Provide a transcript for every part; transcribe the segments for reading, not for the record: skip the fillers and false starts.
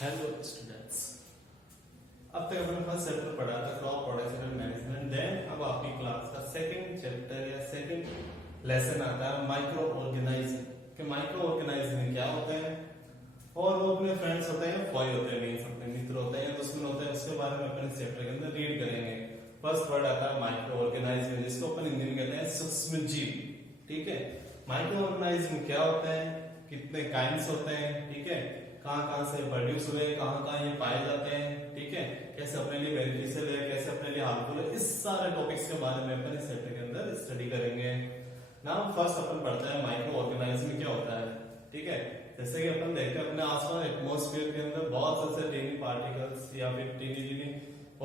Hello students, अब तक अपने फर्स्ट चैप्टर पढ़ा था क्रॉप प्रोडक्शन मैनेजमेंट। देन अब आपकी क्लास का सेकंड चैप्टर या सेकंड लेसन आता है माइक्रो ऑर्गेनाइज्म। कि माइक्रो ऑर्गेनाइज्म क्या होते हैं और वो अपने फ्रेंड्स होते हैं, फॉय होते हैं, मींस अपने मित्र होते हैं, दुश्मन होते हैं, उसके बारे में अपन इस चैप्टर के अंदर रीड करेंगे। फर्स्ट वर्ड आता है माइक्रो ऑर्गेनाइज्म, जिसको अपन हिंदी में कहते हैं सूक्ष्म जीव। ठीक है, माइक्रो ऑर्गेनाइज्म क्या होता है, कितने काइंड्स होते हैं, ठीक है, कहाँ से प्रोड्यूस हुए, कहाँ ये पाए जाते हैं, ठीक है, कैसे अपने लिए बेनिफिशियल है, कैसे अपने लिए हार्मफुल है, इस सारे टॉपिक्स के बारे में अपन इस चैप्टर के अंदर स्टडी करेंगे। नाउ फर्स्ट अपन पढ़ते हैं माइक्रो ऑर्गेनाइज्म क्या होता है। ठीक है, जैसे कि अपन देखते हैं अपने आसपास एटमॉस्फेयर के अंदर बहुत से टेनी पार्टिकल्स या फिर टेनी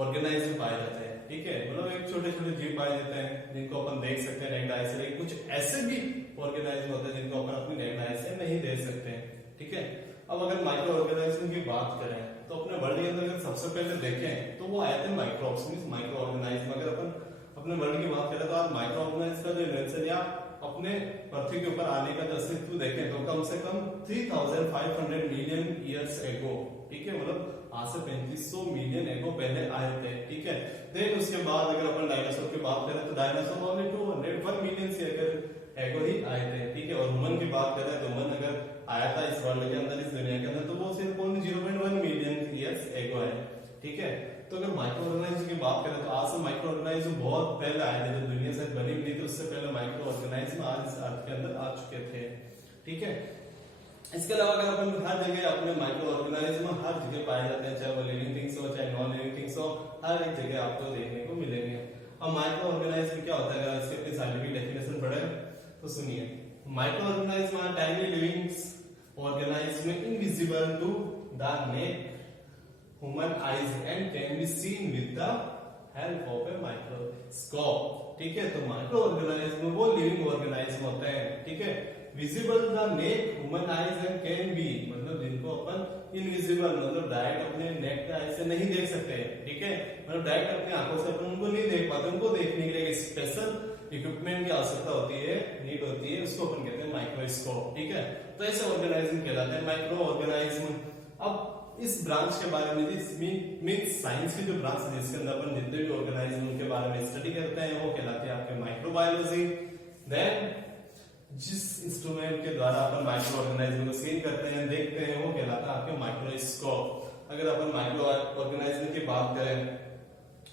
ऑर्गेनाइज्म पाए जाते हैं। ठीक है, मतलब एक छोटे छोटे जीव पाए जाते हैं जिनको अपन देख सकते हैं नेक्ड आई से, लेकिन कुछ ऐसे भी ऑर्गेनाइज्म होते हैं जिनको अपन अपनी नेक्ड आई से नहीं देख सकते। ठीक है, अब अगर माइक्रो ऑर्गेनाइज्म की बात करें तो अपने वर्ल्ड के अंदर अगर सबसे पहले देखें तो वो आए थे माइक्रोब्स, मींस माइक्रो ऑर्गेनाइज्म। अगर अपन अपने वर्ल्ड की बात करें तो आज माइक्रो ऑर्गेनाइज्म का जो इन्वेंशन या अपने पृथ्वी के ऊपर आने का जो अस्तित्व देखें तो कम से कम 3500 मिलियन ईयर्स एगो। ठीक है, मतलब आज से 3500 मिलियन एगो पहले आए थे। ठीक है, देन उसके बाद अगर अपन डायनासोर की बात करें तो डायनासोर ओनली 201 मिलियन से एगो ही आए थे। ठीक है, और ह्यूमन की बात करें तो ह्यूमन अगर आया था इस वर्ल्ड के अंदर, इस दुनिया के अंदर, तो वो सिर्फ ओनली 0.1 मिलियन ईयर्स एगो है। ठीक है, तो अगर माइक्रो ऑर्गेनाइज्म की बात करें तो आज से माइक्रो ऑर्गेनाइज्म बहुत पहले आए थे, जो दुनिया से बनी भी थी उससे पहले माइक्रो ऑर्गेनाइज्म आज इस अर्थ के अंदर आ चुके थे। ठीक है, इसके अलावा अगर अपन हर जगह अपने माइक्रो ऑर्गेनाइज्म हर जगह पाए जाते हैं, चाहे वो लिविंग थिंग्स हो चाहे नॉन लिविंग थिंग्स हो, हर एक जगह आपको देखने को मिलेंगे। अब माइक्रो ऑर्गेनाइज्म क्या होता है, अगर इसके अपनी साइंटिफिक डेफिनेशन पढ़े तो सुनिए। Microorganism are tiny living organism invisible to the naked human eyes and can be seen with the help of a microscope। ठीक है, तो माइक्रो ऑर्गेनाइज्म वो लिविंग ऑर्गेनाइज्म होते हैं, ठीक है, visible the neck human eyes and can be, मतलब जिनको अपन इनविजिबल मतलब डायरेक्ट अपने नेक आई से नहीं देख सकते। ठीक है, मतलब डायरेक्ट अपनी आंखों से अपन उनको नहीं देख पाते, उनको देखने के लिए स्पेशल इक्विपमेंट की आवश्यकता होती है, नीड होती है, उसको अपन कहते हैं माइक्रोस्कोप। ठीक है, तो ऐसे ऑर्गेनाइज्म कहलाते हैं माइक्रो ऑर्गेनाइज्म। अब इस ब्रांच के बारे में मींस साइंस की जो ब्रांच है जिसके अंदर अपन जितने भी ऑर्गेनाइज्म उनके बारे में स्टडी करते हैं वो कहलाते हैं आपके माइक्रोबायोलॉजी। देन जिस इंस्ट्रूमेंट के द्वारा अपन माइक्रो ऑर्गेनाइज्म को स्कैन करते हैं, देखते हैं, वो कहलाता है आपके माइक्रोस्कोप। अगर अपन माइक्रो ऑर्गेनाइज्म की बात करें,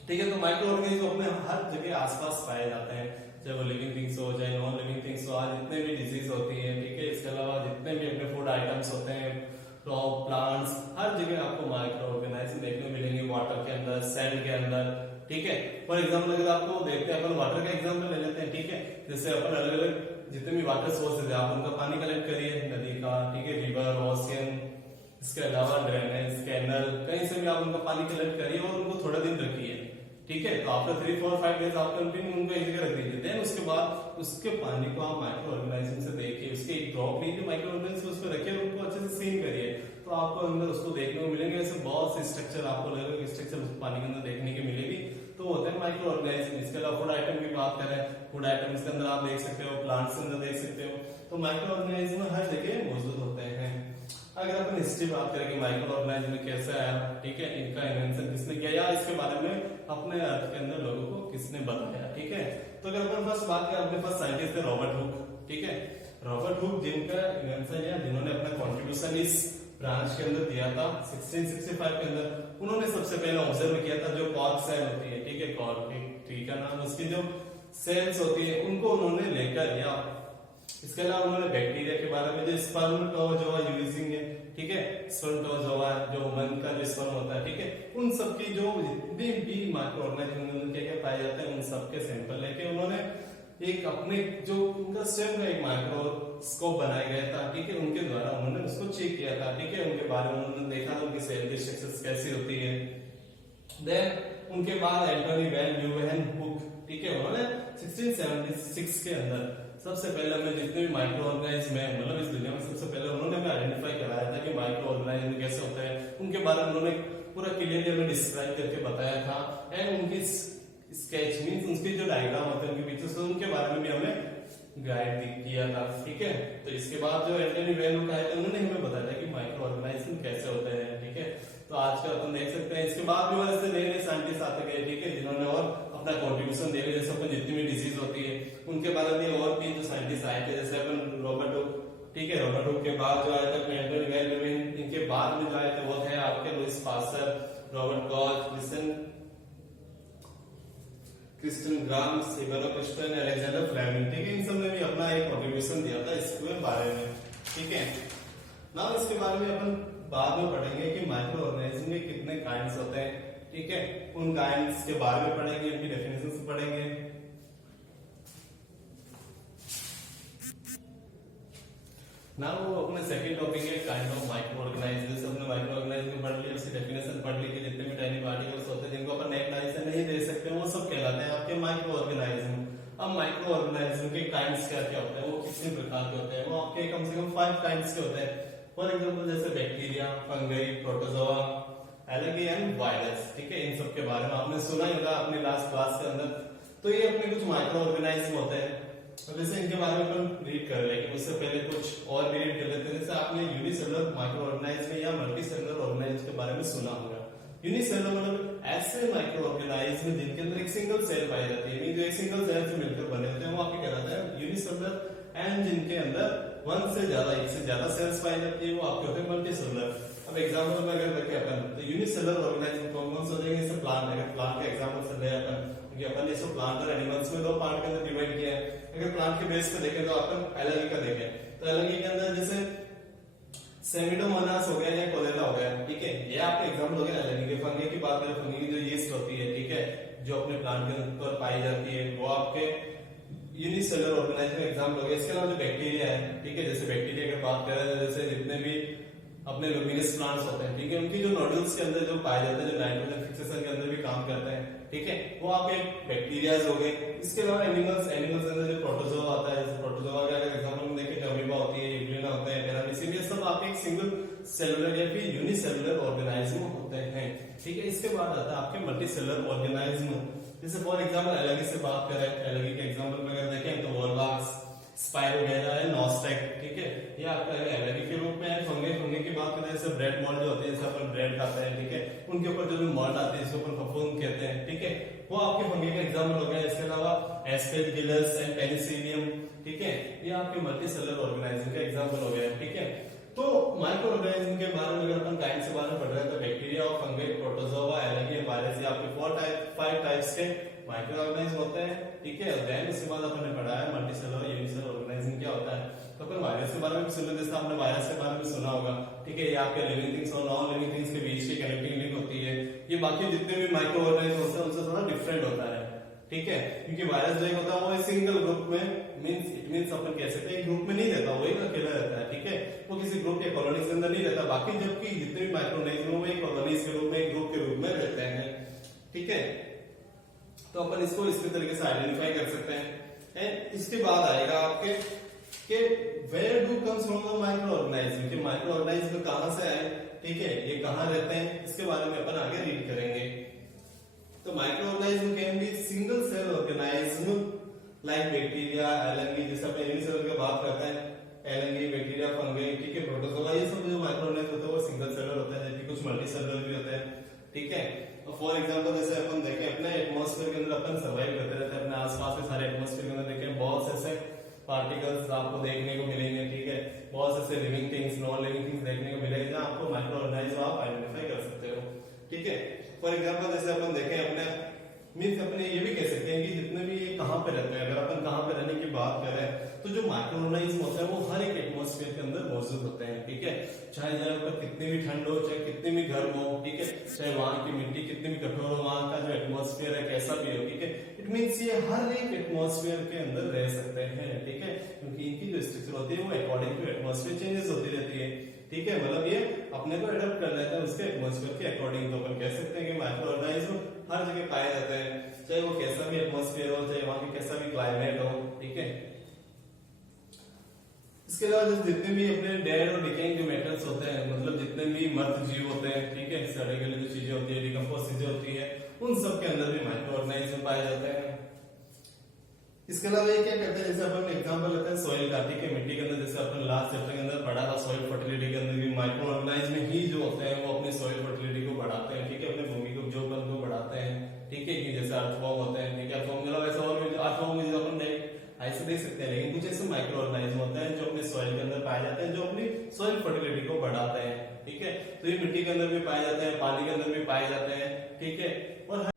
ठीक है, तो माइक्रो ऑर्गेनिज्म अपने हर जगह आसपास पाए जाते हैं, चाहे वो लिविंग थिंग्स हो चाहे नॉन लिविंग थिंग्स हो। आज जितने भी डिजीज होती है, ठीक है, इसके अलावा जितने भी अपने फूड आइटम्स होते हैं, क्रॉप प्लांट्स, हर जगह आपको माइक्रो ऑर्गेनाइज्म देखने को मिलेंगे, वाटर के अंदर, सैंड के अंदर। ठीक है, फॉर एग्जाम्पल अगर आपको देखते हैं अपन वाटर का एग्जाम्पल ले लेते हैं। ठीक है, जैसे अपन अलग अलग जितने भी वाटर सोर्सेज है आप उनका पानी कलेक्ट करिए, नदी का, ठीक है, रिवर, ओशियन, इसके अलावा ड्रेनेज, कैनल, कहीं से भी आप उनका पानी कलेक्ट करिए और उनको थोड़ा दिन रखिए। ठीक है, तो आफ्टर 3, 4, 5 डेज आप कंटिन्यू उनको एक जगह रख दीजिए। देन उसके बाद उसके पानी को आप माइक्रो ऑर्गेनाइज्म से देखिए, उसके एक ड्रॉप लीजिए, माइक्रो ऑर्गेनाइज्म उसको रखिए और उनको अच्छे से सीन करिए, तो आपको अंदर उसको देखने को मिलेंगे। ऐसे बहुत से स्ट्रक्चर आपको लगेगा, स्ट्रक्चर पानी के अंदर देखने की मिलेगी, तो होते हैं माइक्रो ऑर्गेनाइज्म। इसके अलावा फूड आइटम की बात करें, फूड आइटम्स के अंदर आप देख सकते हो, प्लांट्स के अंदर देख सकते हो, तो माइक्रो ऑर्गेनाइज्म हर जगह मौजूद होते हैं। अगर अपन हिस्ट्री बात करें कि माइक्रो ऑर्गेनाइज्म कैसे आया, ठीक है, इनका इन्वेंशन किसने किया या इसके बारे में अपने अर्थ के अंदर लोगों को किसने बताया। ठीक है, तो अगर अपन फर्स्ट बात करें, अपने पास साइंटिस्ट थे रॉबर्ट हुक। ठीक है, रॉबर्ट हुक जिनका इन्वेंशन या जिन्होंने अपना कॉन्ट्रीब्यूशन इस ब्रांच के अंदर दिया था 1665 के अंदर, उन्होंने सबसे पहले ऑब्जर्व किया था जो कॉर्क सेल होती है, ठीक है, कॉर्क ट्री का नाम, उसकी जो सेल्स होती है उनको उन्होंने लेकर, या इसके अलावा उन्होंने बैक्टीरिया के बारे में जो स्पर्मेटोजोआ यूजिंग है, ठीक है, स्पर्मेटोजोआ जो ह्यूमन का जो स्पर्म होता है, ठीक है, उन सब की जो जितने भी माइक्रो ऑर्गेनाइज्म क्या पाए जाते हैं उन सब के सैंपल लेके उन्होंने एक अपने जो उनका स्वयं का एक माइक्रोस्कोप बनाया गया था। ठीक है, उनके द्वारा उन्होंने उसको चेक किया था। ठीक है, उनके बारे में उन्होंने देखा था उनकी सेल की स्ट्रक्चर्स कैसी होती है। देन उनके बाद एंटोनी वैन ल्यूवेन हुक, ठीक है, उन्होंने 1676 के अंदर सबसे पहले हमें जितने भी माइक्रो ऑर्गेनाइज्म है, मतलब इस दुनिया में सबसे पहले उन्होंने हमें आइडेंटिफाई कराया था कि माइक्रो ऑर्गेनाइज्म कैसे होता है, उनके बारे में उन्होंने पूरा क्लियरली हमें डिस्क्राइब करके बताया था। एंड उनकी स्केच मींस उनके जो डायग्राम होते हैं उनके पीछे, उनके बारे में भी हमें गाइड किया था। ठीक है, तो इसके बाद जो एंटोनी वैन हुक आए थे उन्होंने हमें बताया था कि माइक्रो ऑर्गेनाइज्म कैसे होते हैं। ठीक है, बाद जो आए थे अपने एंटोनी वैन ल्यूइन, इनके बाद में जो आए थे वो थे आपके Louis Pasteur, Robert Koch, Christian Gram, सिबेरो क्रिस्टन, अलेक्जेंडर फ्लेमिंग, ठीक है, इन सब ने भी अपना एक कंट्रीब्यूशन दिया था इसके बारे में, ठीक है ना। इसके बारे में अपन बाद में पढ़ेंगे कि माइक्रो ऑर्गेनिज्म में कितने काइंड्स होते हैं, ठीक है, उन काइंड्स के बारे में पढ़ेंगे, उनकी डेफिनेशंस पढ़ेंगे। ना वो अपने सेकंड टॉपिक है काइंड ऑफ माइक्रो ऑर्गेनाइजेशन। हमने माइक्रो ऑर्गेनाइजेशन पढ़ लिया, उसकी डेफिनेशन पढ़ ली कि जितने भी टाइनी पार्टिकल्स होते हैं जिनको अपन नेक लाइन से नहीं दे सकते वो सब कहलाते हैं आपके माइक्रो ऑर्गेनाइज्म। अब माइक्रो ऑर्गेनाइज्म के काइंड्स क्या क्या होते हैं, वो कितने प्रकार के होते हैं, वो आपके कम से कम 5 काइंड्स के होते हैं। फॉर एग्जांपल जैसे bacteria, fungi, protozoa, algae and virus, ठीक है, इन सब के बारे में आपने सुना ही होगा अपनी लास्ट क्लास के अंदर। तो ये अपने कुछ माइक्रो ऑर्गेनाइज्म होते हैं। अब जैसे इनके बारे में अपन रीड कर लेकिन उससे पहले कुछ और भी रीड कर लेते हैं। जैसे आपने यूनिसेलुलर माइक्रो ऑर्गेनाइज्म या मल्टीसेलुलर ऑर्गेनाइज्म के बारे में सुना होगा। यूनिसेलुलर मतलब ऐसे माइक्रो ऑर्गेनाइज्म जिनके अंदर एक सिंगल सेल पाई जाती है, मीन जो एक सिंगल सेल से मिलकर बने होते हैं वो आपके कहलाते हैं यूनिसेलुलर, एंड जिनके अंदर एक से ज्यादा सेल्स पाई जाती है वो आपके होते हैं मल्टीसेलुलर। अब एग्जांपल में अगर देखें अपन तो यूनिसेलुलर ऑर्गेनाइज्म कौन कौन से हो जाएंगे, जैसे प्लांट है, प्लांट के एग्जांपल से ले अपन क्योंकि अपन ने इसको प्लांट और एनिमल्स में दो पार्ट के अंदर डिवाइड किया है। अगर प्लांट के बेस पे देखें तो अपन एलगी का देखें तो एलगी के अंदर जैसे सेमिडोमोनास हो गया या कोलेरा हो गया, ठीक है, ये आपके एग्जांपल हो गया एलगी के। फंगी की बात करें, फंगी की जो यीस्ट होती है, ठीक है, जो अपने प्लांट के ऊपर पाई जाती है वो आपके यूनिसेलुलर ऑर्गेनाइज्म एग्जांपल हो गया। इसके अलावा जो बैक्टीरिया है, ठीक है, जैसे बैक्टीरिया की बात करें जैसे जितने भी अपने लुमिनस प्लांट्स होते हैं, ठीक है, उनकी जो नोड्यूल्स के अंदर जो पाए जाते हैं, जो नाइट्रोजन फिक्सेशन के अंदर भी काम करते हैं, ठीक है, वो आपके बैक्टीरियाज हो गए। इसके अलावा एनिमल्स के अंदर जो प्रोटोजोआ आता है, जैसे प्रोटोजोआ का अगर एग्जांपल में देखें अमीबा होती है, यूग्लिना होते हैं, पैरामीशियम, ये सब आपके एक सिंगल सेलुलर या फिर यूनिसेलुलर ऑर्गेनाइज्म होते हैं, ठीक है। इसके बाद आता है आपके मल्टीसेलुलर ऑर्गेनाइज्म। जैसे फॉर एग्जांपल एलगी से बात करें, एलगी के एग्जांपल में अगर देखें तो वोलवाक्स, स्पाइरोगेरा है, नॉस्टेक, ठीक है, ये आपका एलगी के रूप में है। फंगे की बात करें जैसे ब्रेड मोल्ड जो होते हैं, जैसे अपन ब्रेड खाते हैं, ठीक है, उनके ऊपर जो भी मोल्ड आते हैं इसको अपन फफूंद कहते हैं, ठीक है, वो आपके फंगे का एग्जांपल हो गया। इसके अलावा एस्पेरगिलस एंड पेनिसिलियम, ठीक है, ये आपके मल्टीसेलुलर ऑर्गेनाइज्म का एग्जांपल हो गया, ठीक है। तो माइक्रो ऑर्गेनाइज्म के बारे में अगर अपन काइंड से बारे में पढ़ रहे हैं तो बैक्टीरिया और फंगी, प्रोटोजोआ, एलगी, वायरस, ये आपके 5 टाइप्स के माइक्रो ऑर्गेनाइज्म होते हैं, ठीक है। देन इसके बाद अपन ने पढ़ा है मल्टीसेलुलर यूनिसेलुलर ऑर्गेनाइज्म क्या होता है। तो अपन वायरस के बारे में भी सुन लेते हैं, आपने वायरस के बारे में सुना होगा, ठीक है, ये आपके लिविंग थिंग्स और नॉन लिविंग थिंग्स के बीच की कनेक्टिंग लिंक होती है। ये बाकी जितने भी माइक्रो ऑर्गेनाइज्म होते हैं उनसे थोड़ा डिफरेंट होता है, ठीक है, क्योंकि वायरस जो होता है वो एक सिंगल ग्रुप में मींस अपन कह सकते हैं ग्रुप में नहीं रहता, वो एक अकेला रहता है, ठीक है, वो किसी ग्रुप या कॉलोनी के अंदर नहीं रहता। बाकी जबकि जितने भी माइक्रो ऑर्गेनिज्म में कॉलोनीज के रूप में, एक ग्रुप के रूप में रहते हैं, ठीक है। तो अपन इसको इस तरीके से आइडेंटिफाई कर सकते हैं। एंड इसके बाद आएगा आपके कि where do comes from the microorganism, कि माइक्रो ऑर्गेनाइज्म कहां से आए, ठीक है, ये कहां रहते हैं, इसके बारे में अपन आगे रीड करेंगे। तो microorganism can be single cell organism like bacteria, algae, जैसे अपन यूनिसेलुलर की बात करते हैं, एलगी, बैक्टीरिया, फंगी, ठीक है, प्रोटोजोआ, ये सब जो माइक्रो ऑर्गेनाइज्म होते हैं वो सिंगल सेलुलर होते हैं, जबकि कुछ मल्टीसेलुलर भी होते हैं, ठीक है। फॉर एग्जांपल जैसे अपन देखें अपने एटमॉस्फेयर के अंदर अपन सर्वाइव करते रहते हैं, अपने आसपास के सारे एटमॉस्फेयर के अंदर देखें बहुत से ऐसे पार्टिकल्स आपको देखने को मिलेंगे, ठीक है, बहुत से ऐसे living things, non living things देखने को मिलेंगे जहां आपको माइक्रो ऑर्गेनाइज्म आप आइडेंटिफाई कर सकते हो, ठीक है। फॉर एग्जांपल जैसे अपन देखें अपने मीन्स अपने ये भी कह सकते हैं कि जितने भी ये कहां पे रहते हैं, अगर अपन कहां पे रहने की बात करें तो जो माइक्रो ऑर्गेनाइज्म होते हैं वो हर एक एटमॉस्फेयर के अंदर मौजूद होते हैं, ठीक है, चाहे जहां पर कितनी भी ठंड हो, चाहे कितनी भी गर्म हो, ठीक है, चाहे वहां की मिट्टी कितनी भी कठोर हो, वहां का जो एटमॉस्फेयर है कैसा भी हो, ठीक है, इट मींस ये हर एक एटमॉस्फेयर के अंदर रह सकते हैं, ठीक है, क्योंकि इनकी जो स्ट्रक्चर होती है वो अकॉर्डिंग टू एटमॉस्फेयर चेंजेस होती रहती है, ठीक है, मतलब ये अपने को अडॉप्ट कर लेते हैं उसके एटमॉस्फेयर के अकॉर्डिंग। तो अपन कह सकते हैं कि माइक्रो ऑर्गेनाइज्म हर जगह पाए जाते हैं, चाहे वो कैसा भी एटमॉस्फेयर हो, चाहे वहां की कैसा भी क्लाइमेट हो, ठीक है। इसके अलावा जितने भी अपने डेड और डिकेइंग जो मेटल्स होते हैं, मतलब जितने भी मर्त जीव होते हैं, ठीक है, सड़े गले जो चीजें होती है, डिकम्पोज चीजें होती है, उन सब के अंदर भी माइक्रो ऑर्गेनाइज्म पाए जाते हैं। इसके अलावा ये क्या कहते हैं, जैसे अपन एग्जांपल लेते हैं सॉइल का, ठीक है, मिट्टी के अंदर जैसे अपन लास्ट चैप्टर के अंदर पढ़ा था सॉइल फर्टिलिटी के अंदर भी माइक्रो ऑर्गेनाइज्म ही जो होते हैं वो अपनी सॉइल फर्टिलिटी को बढ़ाते हैं, ठीक है, अपने भूमि को उपजाऊपन को बढ़ाते हैं, ठीक है, कि जैसे अर्थवॉर्म होते हैं, ठीक है, अर्थवॉर्म मतलब ऐसा और अर्थवॉर्म में जो अपन ऐसे देख सकते हैं, लेकिन कुछ ऐसे माइक्रो ऑर्गेनाइज्म होते हैं जो अपने सॉइल के अंदर पाए जाते हैं, जो अपनी सॉइल फर्टिलिटी को बढ़ाते हैं, ठीक है। तो ये मिट्टी के अंदर भी पाए जाते हैं, पानी के अंदर भी पाए जाते हैं, ठीक है। और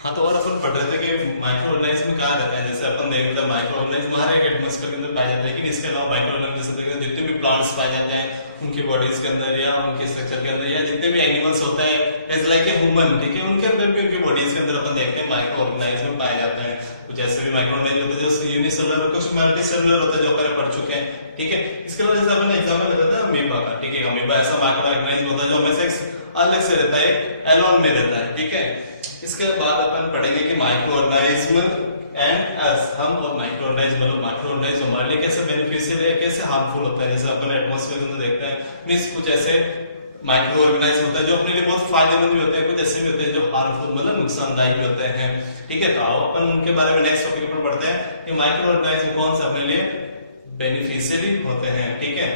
हाँ, तो और अपन पढ़ रहे थे कि माइक्रो ऑर्गेनिज्म कहा रहता है, जैसे अपन देख रहे थे माइक्रो ऑर्गेनिज्म हर एक एटमॉस्फेयर के अंदर पाए जाते हैं, लेकिन इसके अलावा माइक्रो ऑर्गेनिज्म जैसे जितने भी प्लांट्स पाए जाते हैं उनकी बॉडीज के अंदर या उनके स्ट्रक्चर के अंदर, या जितने भी एनिमल्स होते हैं एज लाइक ए ह्यूमन, ठीक है, उनके अंदर भी उनकी बॉडीज के अंदर अपन देखते हैं माइक्रो ऑर्गेनिज्म पाए जाते हैं। कुछ ऐसे भी माइक्रो ऑर्गेनिज्म होते हैं जो यूनिसेलुलर, कुछ मल्टीसेलुलर होते हैं जो अपन पढ़ चुके हैं, ठीक है। इसके अलावा जैसे अपन एग्जांपल लेते हैं अमीबा का, ठीक है। अमीबा ऐसा माइक्रो ऑर्गेनिज्म होता है जो हमें से अलग से रहता है, एलोन में रहता है, ठीक है। इसके बाद अपन पढ़ेंगे कि माइक्रो ऑर्गेनिज्म एंड अस, हम और माइक्रो ऑर्गेनिज्म, मतलब माइक्रो ऑर्गेनिज्म हमारे लिए कैसे बेनिफिशियल है, कैसे हार्मफुल होता है। जैसे अपन एटमॉस्फेयर में देखते हैं, मींस कुछ ऐसे माइक्रो ऑर्गेनिज्म होता है जो अपने लिए बहुत फायदेमंद भी होते हैं, कुछ ऐसे भी होते हैं जो हार्मफुल मतलब नुकसानदायक भी होते हैं, ठीक है। तो आओ अपन उनके बारे में नेक्स्ट टॉपिक पर पढ़ते हैं कि माइक्रो ऑर्गेनिज्म कौन से अपने लिए बेनिफिशियरी होते हैं, ठीक है।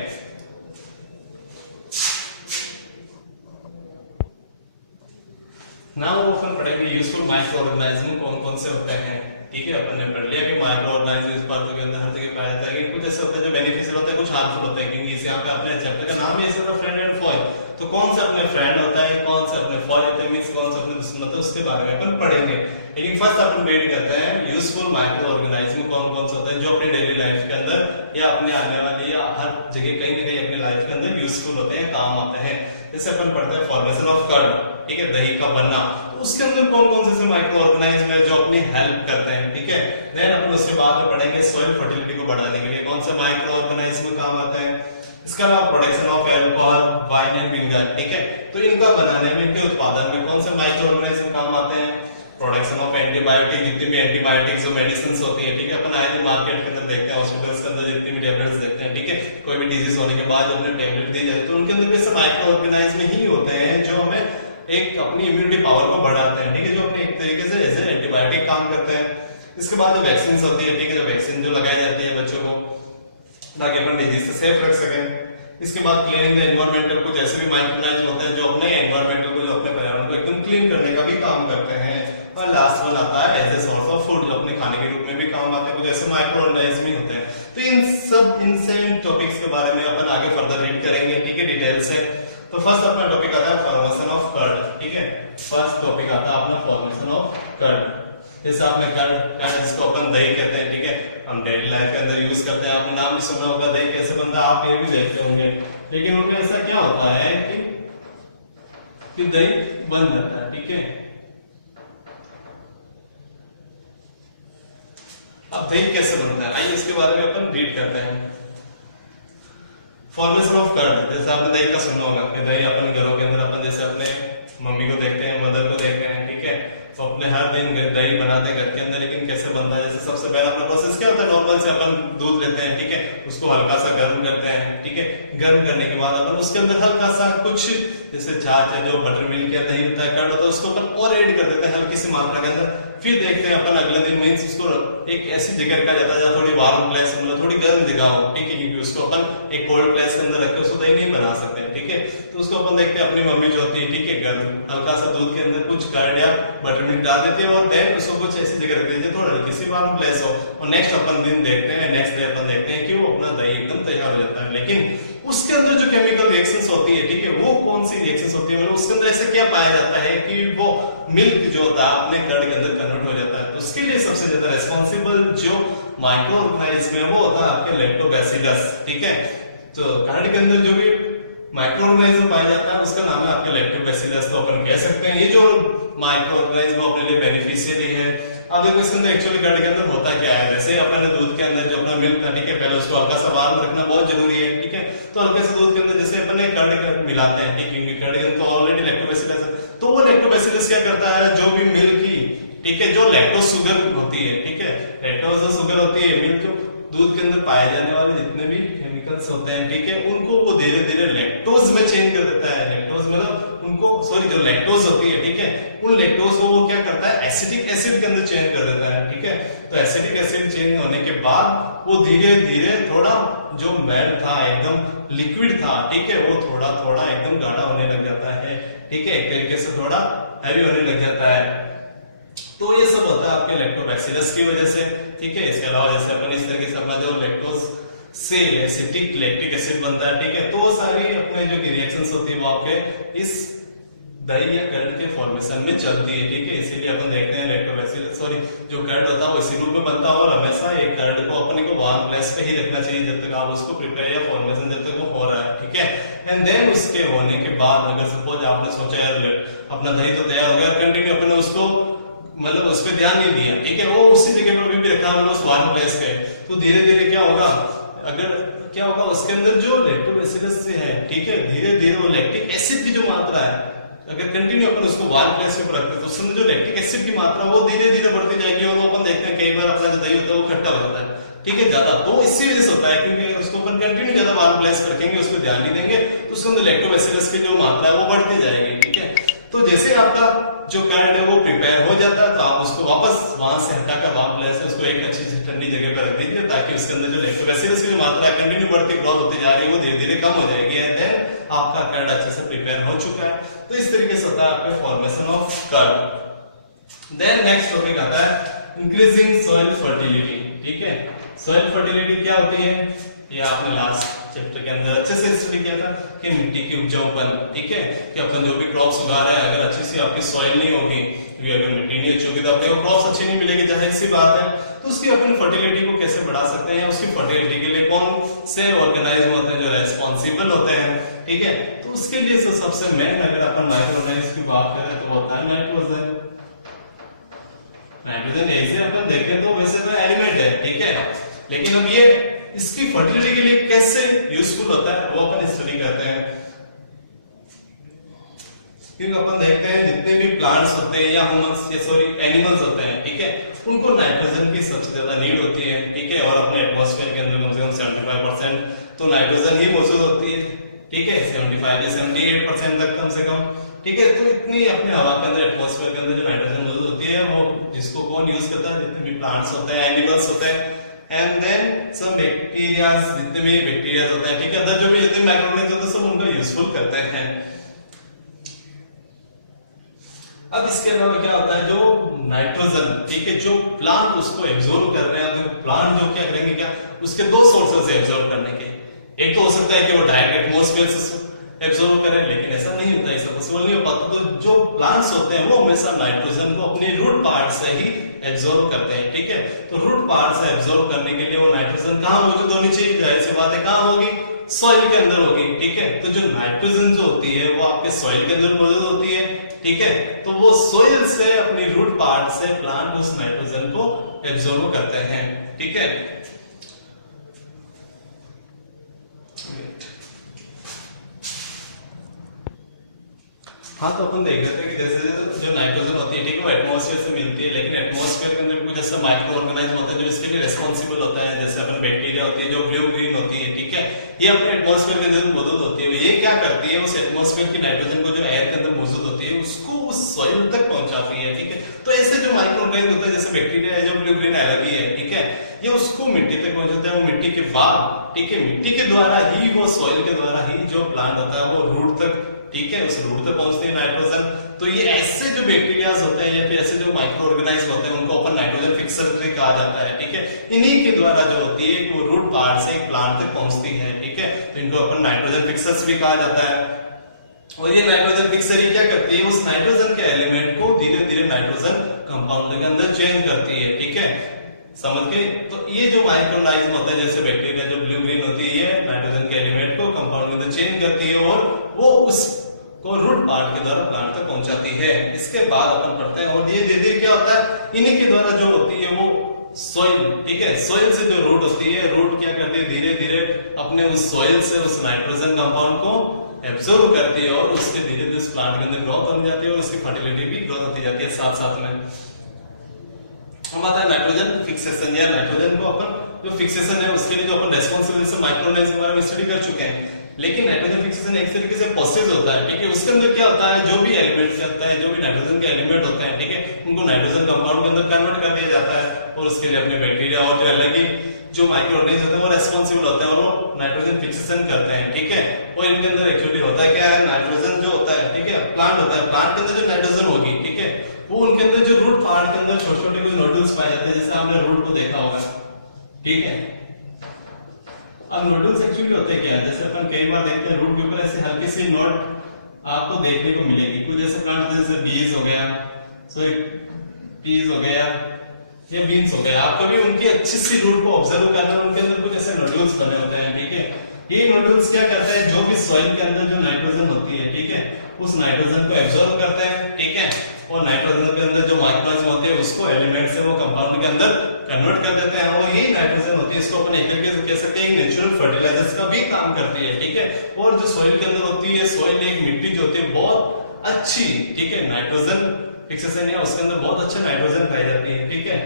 नाउ अपन पढ़ेंगे यूजफुल माइक्रो ऑर्गेनिज्म कौन कौन से होते हैं, ठीक है। अपन ने पढ़ लिया कि माइक्रो ऑर्गेनिज्म इस बात के अंदर हर जगह पाया जाता है, कि कुछ ऐसे होते हैं जो बेनिफिशियल होते हैं, कुछ हार्मफुल होते हैं, क्योंकि इसे यहाँ पे अपने चैप्टर का नाम ही ऐसा था, फ्रेंड एंड फॉय। तो कौन सा अपने फ्रेंड होता है, कौन सा अपने फॉय होता है, मींस कौन सा अपने दुश्मन होता है, उसके बारे में अपन पढ़ेंगे। लेकिन फर्स्ट अपन वेट करते हैं यूजफुल माइक्रो ऑर्गेनिज्म कौन कौन से होते हैं जो अपनी डेली लाइफ के अंदर या अपने आने वाली या हर जगह कहीं ना कहीं अपनी लाइफ के अंदर यूजफुल होते हैं, काम आते हैं। जैसे अपन पढ़ते हैं फॉर्मेशन ऑफ कर्ड, ठीक है, दही का बनना, तो उसके अंदर कौन कौन से माइक्रो ऑर्गेनिज्म है जो अपनी हेल्प करते हैं, ठीक है। देन अपन उसके बाद में पढ़ेंगे सॉइल फर्टिलिटी को बढ़ाने के लिए कौन से माइक्रो ऑर्गेनिज्म काम आता है। इसके अलावा production of alcohol, wine and vinegar, ठीक है। तो इनका बनाने में, इनके उत्पादन में कौन से माइक्रो ऑर्गेनिज्म काम आते हैं। प्रोडक्शन ऑफ एंटीबायोटिक, जितनी भी एंटीबायोटिक्स और मेडिसिन होती है, ठीक है, अपन आए दिन मार्केट के अंदर देखते हैं, हॉस्पिटल्स के अंदर जितनी भी टेबलेट्स देखते हैं, ठीक है, कोई भी डिजीज होने के बाद जो अपने टेबलेट दी जाती है तो उनके अंदर भी ऐसे माइक्रो ऑर्गेनिज्म ही होते हैं जो हमें एक अपनी इम्यूनिटी पावर को बढ़ाते हैं, ठीक है, जो अपने एक तरीके से जैसे एंटीबायोटिक काम करते हैं। इसके बाद जो वैक्सीन होती है, ठीक है, जो वैक्सीन जो लगाई जाती है बच्चों को ताकि अपन डिजीज से सेफ रख सकें। इसके बाद क्लीनिंग द एनवायरमेंटल, कुछ ऐसे भी माइक्रो ऑर्गेनिज्म होते हैं जो अपने एनवायरमेंटल को, जो अपने पर्यावरण को एकदम क्लीन करने का भी काम करते हैं। और लास्ट वन आता है as a source of food, जो अपने खाने के रूप में भी काम आते हैं, कुछ ऐसे माइक्रो ऑर्गेनिज्म ही होते हैं। तो इन सेम टॉपिक्स के बारे में अपन आगे फर्दर रीड करेंगे, ठीक है, डिटेल से। तो फर्स्ट अपना टॉपिक आता है फॉर्मेशन ऑफ कर्ड, ठीक है। फर्स्ट टॉपिक आता है अपना फॉर्मेशन ऑफ कर्ड। जैसे आपने कर्ड जिसको अपन दही कहते हैं, ठीक है, हम डेली लाइफ के अंदर यूज करते हैं, आपने नाम भी सुना होगा दही कैसे बनता है, आप ये भी देखते होंगे। लेकिन उनमें ऐसा क्या होता है कि दही बन जाता है, ठीक है। अब दही कैसे बनता है, आइए इसके बारे में अपन रीड करते हैं। फॉर्मेशन ऑफ कर्ड, जैसे आपने दही का सुना होगा कि दही अपन घरों के अंदर अपन जैसे अपने मम्मी को देखते हैं, मदर को देखते हैं, ठीक है, तो अपने हर दिन दही बनाते हैं घर के अंदर। लेकिन कैसे बनता है, जैसे सबसे पहला अपना प्रोसेस क्या होता है, नॉर्मल से अपन दूध लेते हैं, ठीक है, उसको हल्का सा गर्म करते हैं, ठीक है। गर्म करने के बाद अपन उसके अंदर हल्का सा कुछ जैसे छाछ है, जो बटर मिल्क या दही होता है, कर्ड होता है, उसको अपन और ऐड कर देते हैं हल्की सी मात्रा के अंदर। फिर देखते हैं अपन अगले दिन मींस उसको एक ऐसी जगह रखा जाता है जहाँ थोड़ी वार्म प्लेस, मतलब थोड़ी गर्म जगह हो, ठीक है, क्योंकि उसको अपन एक कोल्ड प्लेस के अंदर रख के उसको दही नहीं बना सकते, ठीक है। तो उसको अपन देखते हैं अपनी मम्मी जो होती है, ठीक है, गर्म हल्का सा दूध के अंदर कुछ कर्ड या बटर मिल्क डाल देती है और देन उसको कुछ ऐसी जगह रख देती है थोड़ा हल्की सी वार्म प्लेस हो। और नेक्स्ट अपन दिन देखते हैं, नेक्स्ट डे अपन देखते हैं कि वो अपना दही एकदम तैयार हो जाता है। लेकिन उसके अंदर जो केमिकल रिएक्शंस होती है, ठीक है, वो कौन सी रिएक्शंस होती है, मतलब उसके अंदर ऐसे क्या पाया जाता है कि वो मिल्क जो होता है अपने कर्ड के अंदर कन्वर्ट हो जाता है। तो उसके लिए सबसे ज्यादा रेस्पॉन्सिबल जो माइक्रो ऑर्गेनिज्म है वो होता है आपके लैक्टोबैसिलस, ठीक है। तो कर्ड के अंदर जो भी माइक्रो ऑर्गेनिज्म पाया जाता है उसका नाम है आपके लैक्टोबैसिलस। तो अपन कह सकते हैं ये जो माइक्रो ऑर्गेनिज्म अपने लिए बेनिफिशियरी है। अब देखो इसके अंदर एक्चुअली कर्ड के अंदर होता क्या है, जैसे अपन दूध के अंदर जो अपना मिल्क था, ठीक है, पहले उसको हल्का सा वार्म रखना बहुत जरूरी है, ठीक है। तो हल्के से दूध के अंदर जैसे अपन कर्ड मिलाते हैं, ठीक है, क्योंकि कर्ड के अंदर तो ऑलरेडी लैक्टोबैसिलस है। तो वो लैक्टोबैसिलस क्या करता है, जो भी मिल्क की, ठीक है, जो लैक्टोज शुगर होती है, ठीक है, लैक्टोज शुगर होती है, मिल्क दूध के अंदर पाए जाने वाले जितने भी केमिकल्स होते हैं, ठीक है, उनको वो धीरे धीरे लैक्टोज में चेंज कर देता है। लैक्टोज मतलब उनको सॉरी जो लैक्टोज होती है, ठीक है, उन लैक्टोज को वो क्या करता है एसिटिक एसिड के अंदर चेंज कर देता है, ठीक है। तो एसिटिक एसिड चेंज होने के बाद वो धीरे धीरे थोड़ा जो मेल्ट था एकदम लिक्विड था, ठीक है, वो थोड़ा थोड़ा एकदम गाढ़ा होने लग जाता है, ठीक है, एक तरीके से थोड़ा हैवी होने लग जाता है। तो ये सब होता है आपके लैक्टोबैसिलस की वजह से, ठीक है। इसके अलावा जैसे अपन इस तरीके से अपना जो लैक्टोज से एसिटिक लैक्टिक एसिड बनता है, ठीक है। तो सारी अपने जो रिएक्शंस होती है वो आपके इस दही या कर्ड के फॉर्मेशन में चलती है, ठीक है। इसीलिए अपन देखते हैं लैक्टोबैसिलस सॉरी जो कर्ड होता है वो इसी रूप में बनता है और हमेशा एक कर्ड को अपने को वार्म प्लेस पे ही रखना चाहिए जब तक आप उसको प्रिपेयर या फॉर्मेशन जब तक वो हो रहा है, ठीक है। एंड देन उसके होने के बाद अगर सपोज आपने सोचा यार अपना दही तो तैयार हो गया, कंटिन्यू अपने उसको मतलब उस पर ध्यान नहीं दिया, ठीक है, वो उसी जगह पर भी रखा मतलब उस वार्म प्लेस पे, तो धीरे धीरे क्या होगा, अगर क्या होगा उसके अंदर जो लैक्टोबैसिलस है, ठीक है, धीरे धीरे वो लैक्टिक एसिड की जो मात्रा है अगर कंटिन्यू अपन उसको वार्म प्लेस पे रखते तो उसमें जो लैक्टिक एसिड की मात्रा वो धीरे धीरे बढ़ती जाएगी और वो अपन देखते हैं कई बार अपना जो दही होता है वो खट्टा हो जाता है, ठीक है, ज्यादा। तो इसी वजह से होता है क्योंकि अगर उसको अपन कंटिन्यू ज्यादा वार्म प्लेस पर रखेंगे, उस पर ध्यान नहीं देंगे तो उसके अंदर लैक्टोबैसिलस की जो मात्रा है वो बढ़ती जाएगी, ठीक है। तो जैसे आपका जो कर्ड है वो प्रिपेयर हो जाता है तो आप उसको वापस वहां से हटाकर वार्म प्लेस से उसको एक अच्छी सी ठंडी जगह पर रख दीजिए ताकि उसके अंदर जो लैक्टोबैसिलस की जो मात्रा है कंटिन्यू बढ़ती ग्रोथ होती जा रही है वो धीरे धीरे कम हो जाएगी एंड देन आपका कर्ड अच्छे से प्रिपेयर हो चुका है। तो इस तरीके से होता है आपका formation of curd. Then next topic आता है इंक्रीजिंग सॉइल फर्टिलिटी, ठीक है। सॉइल फर्टिलिटी क्या होती है ये आपने लास्ट चैप्टर के अंदर अच्छे से स्टडी किया था कि मिट्टी की उपजाऊपन, ठीक है, कि अपन जो भी क्रॉप्स उगा रहे हैं अगर अच्छी सी आपकी सॉइल नहीं होगी, अगर मिट्टी नहीं अच्छी होगी तो अपने को क्रॉप्स अच्छी नहीं मिलेगी, जाहिर सी बात है। तो उसकी अपन फर्टिलिटी को कैसे बढ़ा सकते हैं, उसकी फर्टिलिटी के लिए कौन से ऑर्गेनाइज्म होते हैं जो रेस्पॉन्सिबल होते हैं, ठीक है। तो उसके लिए सबसे मेन अगर अपन माइक्रोऑर्गेनाइज्म की बात करें तो होता है नाइट्रोजन। नाइट्रोजन ऐसे अपन देखें तो वैसे तो एलिमेंट है, ठीक है, लेकिन अब ये इसकी फर्टिलिटी के लिए कैसे यूजफुल होता है वो अपन स्टडी करते हैं। क्योंकि अपन देखते हैं जितने भी प्लांट्स होते हैं या ह्यूमंस या सॉरी एनिमल्स होते हैं, ठीक है, उनको नाइट्रोजन की सबसे ज्यादा नीड होती है, ठीक है, और अपने एटमॉस्फेयर के अंदर कम से कम 75% तो नाइट्रोजन ही मौजूद होती है, ठीक है, 75 से 78% तक कम से कम, ठीक है। तो इतनी अपने हवा के अंदर एटमॉस्फेयर के अंदर जो नाइट्रोजन मौजूद होती है वो जिसको कौन यूज करता है, जितने भी प्लांट्स होते हैं एनिमल्स होते हैं एंड देन सम बैक्टीरियाज, जितने भी बैक्टीरियाज होते हैं, ठीक है, अंदर जो भी जितने माइक्रोऑर्गेनिज्म होते हैं सब उनको यूजफुल करते हैं। अब इसके अलावा क्या होता है जो नाइट्रोजन, ठीक है, जो प्लांट उसको एब्जॉर्ब कर रहे हैं, तो प्लांट जो क्या करेंगे, क्या उसके दो सोर्सेस है एब्जॉर्ब करने के। एक तो हो सकता है कि वो डायरेक्ट एटमॉस्फेयर से एब्जॉर्ब करें, लेकिन ऐसा नहीं होता, ऐसा पॉसिबल नहीं हो पाता। तो जो प्लांट्स होते हैं वो हमेशा नाइट्रोजन को अपने रूट पार्ट से ही एब्जॉर्ब करते हैं, ठीक है। तो रूट पार्ट से एब्जॉर्ब करने के लिए वो नाइट्रोजन कहाँ मौजूद होनी चाहिए, जाहिर सी बात है कहाँ होगी, सॉइल के अंदर होगी, ठीक है। तो जो नाइट्रोजन जो होती है वो आपके सॉइल के अंदर मौजूद होती है, ठीक है। तो वो सॉइल से अपनी रूट पार्ट से प्लांट उस नाइट्रोजन को एब्जॉर्ब करते हैं, ठीक है। हाँ, तो अपन देख रहे थे कि जैसे जो नाइट्रोजन होती है, ठीक है, वो एटमॉस्फेयर से मिलती है, लेकिन एटमॉस्फेयर के अंदर भी कुछ ऐसे माइक्रो ऑर्गेनाइज्म होते हैं जो इसके लिए रेस्पॉन्सिबल होता है, जैसे अपन बैक्टीरिया होती है जो ब्लू ग्रीन होती है, ठीक है, ये अपने एटमॉस्फेयर के अंदर मौजूद होती है। ये क्या करती है, उस एटमॉस्फेयर की नाइट्रोजन को जो एयर के अंदर मौजूद होती है उसको उस सॉइल तक पहुंचाती है, ठीक है। तो ऐसे जो माइक्रो ऑर्गेनाइज्म होता है जैसे बैक्टीरिया है जो ब्लू ग्रीन एलगी है, ठीक है, ये उसको मिट्टी तक पहुंचाता है, वो मिट्टी के बाद, ठीक है, मिट्टी के द्वारा ही वो सॉइल के द्वारा ही जो प्लांट होता है वो रूट तक, ठीक है, उस रूट तक पहुंचती है नाइट्रोजन। तो ये ऐसे जो बैक्टीरियाज होते हैं या फिर ऐसे जो माइक्रो ऑर्गेनाइज्म होते हैं उनको अपन नाइट्रोजन फिक्सर कहा जाता है, ठीक है। इन्हीं के द्वारा जो होती है वो रूट पार्ट से एक प्लांट तक पहुंचती है, ठीक है। तो इनको अपन नाइट्रोजन फिक्सर्स भी कहा जाता है। और ये नाइट्रोजन फिक्सर ही क्या करती है, उस नाइट्रोजन के एलिमेंट को धीरे धीरे नाइट्रोजन कंपाउंड के अंदर चेंज करती है, ठीक है, समझ गए। तो ये जो माइक्रोऑर्गेनाइज्म होता है जैसे बैक्टीरिया जो ब्लू ग्रीन होती है, ये नाइट्रोजन के एलिमेंट को कंपाउंड के अंदर चेंज करती है और वो उस को रूट पार्ट के द्वारा प्लांट तक पहुंचाती है। इसके बाद अपन पढ़ते हैं और ये धीरे क्या होता है, इन्हीं के द्वारा जो होती है वो सॉइल, ठीक है, सॉइल से जो रूट होती है, रूट क्या करती है धीरे धीरे अपने उस सॉइल से उस नाइट्रोजन कंपाउंड को एब्जॉर्ब करती है और उसके धीरे धीरे उस प्लांट के अंदर ग्रोथ होने जाती है और उसकी फर्टिलिटी भी ग्रोथ होती जाती है साथ साथ में। हम आता है नाइट्रोजन फिक्सेशन या नाइट्रोजन को अपन जो फिक्सेशन है उसके लिए जो अपन रेस्पॉन्सिबल जैसे माइक्रोऑर्गेनाइज्म के बारे में स्टडी कर चुके हैं, लेकिन नाइट्रोजन फिक्सेशन एक तरीके से प्रोसेस होता है, ठीक है। उसके अंदर क्या होता है, जो भी एलिमेंट होता है, जो भी नाइट्रोजन के एलिमेंट होते हैं, ठीक है, उनको नाइट्रोजन कंपाउंड के अंदर कन्वर्ट कर दिया जाता है और उसके लिए अपने बैक्टीरिया और जो अलग ही जो माइक्रोऑर्गेनिज्म होते हैं वो रेस्पॉन्सिबल होते हैं और वो नाइट्रोजन फिक्सेशन करते हैं, ठीक है। और इनके अंदर एक्चुअली होता है क्या है, नाइट्रोजन जो होता है, ठीक है, प्लांट होता है, प्लांट के अंदर जो नाइट्रोजन होगी, ठीक है, वो उनके अंदर जो रूट पार्ट के अंदर छोटे छोटे कुछ नोडुल्स पाए जाते हैं, जैसे आपने रूट को देखा होगा, ठीक है। अब नोडल्स एक्चुअली होते क्या है, जैसे अपन कई बार देखते हैं रूट के ऊपर ऐसे हल्की सी नोट आपको देखने को मिलेगी। कुछ ऐसे प्लांट जैसे बीज हो गया, सॉरी पीज हो गया या बीन्स हो गया, आप कभी उनकी अच्छी सी रूट को ऑब्जर्व करना, उनके अंदर कुछ ऐसे नोडल्स बने होते हैं, ठीक है। ये नोडल्स क्या करता है, जो भी सॉइल के अंदर जो नाइट्रोजन होती है, ठीक है, उस नाइट्रोजन को एब्जॉर्ब करता है, ठीक है, और नाइट्रोजन के अंदर जो माइक्रोऑर्गेनिज्म होते हैं उसको एलिमेंट से वो कंपाउंड के अंदर कन्वर्ट कर देते हैं, और ये नाइट्रोजन होती है, इसको अपन एक तरीके से कह सकते हैं नेचुरल फर्टिलाइजर्स का भी काम करती है, ठीक है। और जो सॉइल के अंदर होती है, सॉइल एक मिट्टी जो होती है बहुत अच्छी, ठीक है, नाइट्रोजन फिक्सेशन है, उसके अंदर बहुत अच्छा नाइट्रोजन पाई जाती है, ठीक है।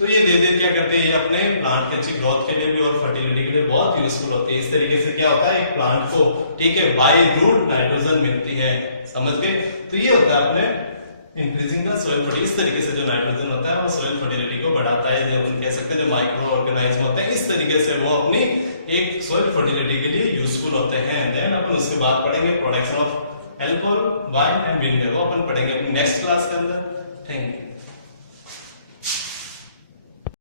तो ये धीरे क्या करते हैं, ये अपने प्लांट की अच्छी ग्रोथ के लिए भी और फर्टिलिटी के लिए बहुत यूजफुल होती है। इस तरीके से क्या होता है, एक प्लांट को, ठीक है, बाय रूट नाइट्रोजन मिलती है, समझ गए। तो ये होता है अपने इंक्रीजिंग द सॉइल फर्टिलिटी, इस तरीके से जो नाइट्रोजन होता है वो सॉइल फर्टिलिटी को बढ़ाता है, जो अपन कह सकते हैं जो माइक्रो ऑर्गेनाइज्म होते हैं, इस तरीके से वो अपनी एक सॉइल फर्टिलिटी के लिए यूजफुल होते हैं। देन अपन उसके बाद पढ़ेंगे production of alcohol, wine and vinegar, वो अपन पढ़ेंगे अपनी नेक्स्ट क्लास के अंदर। Thank you.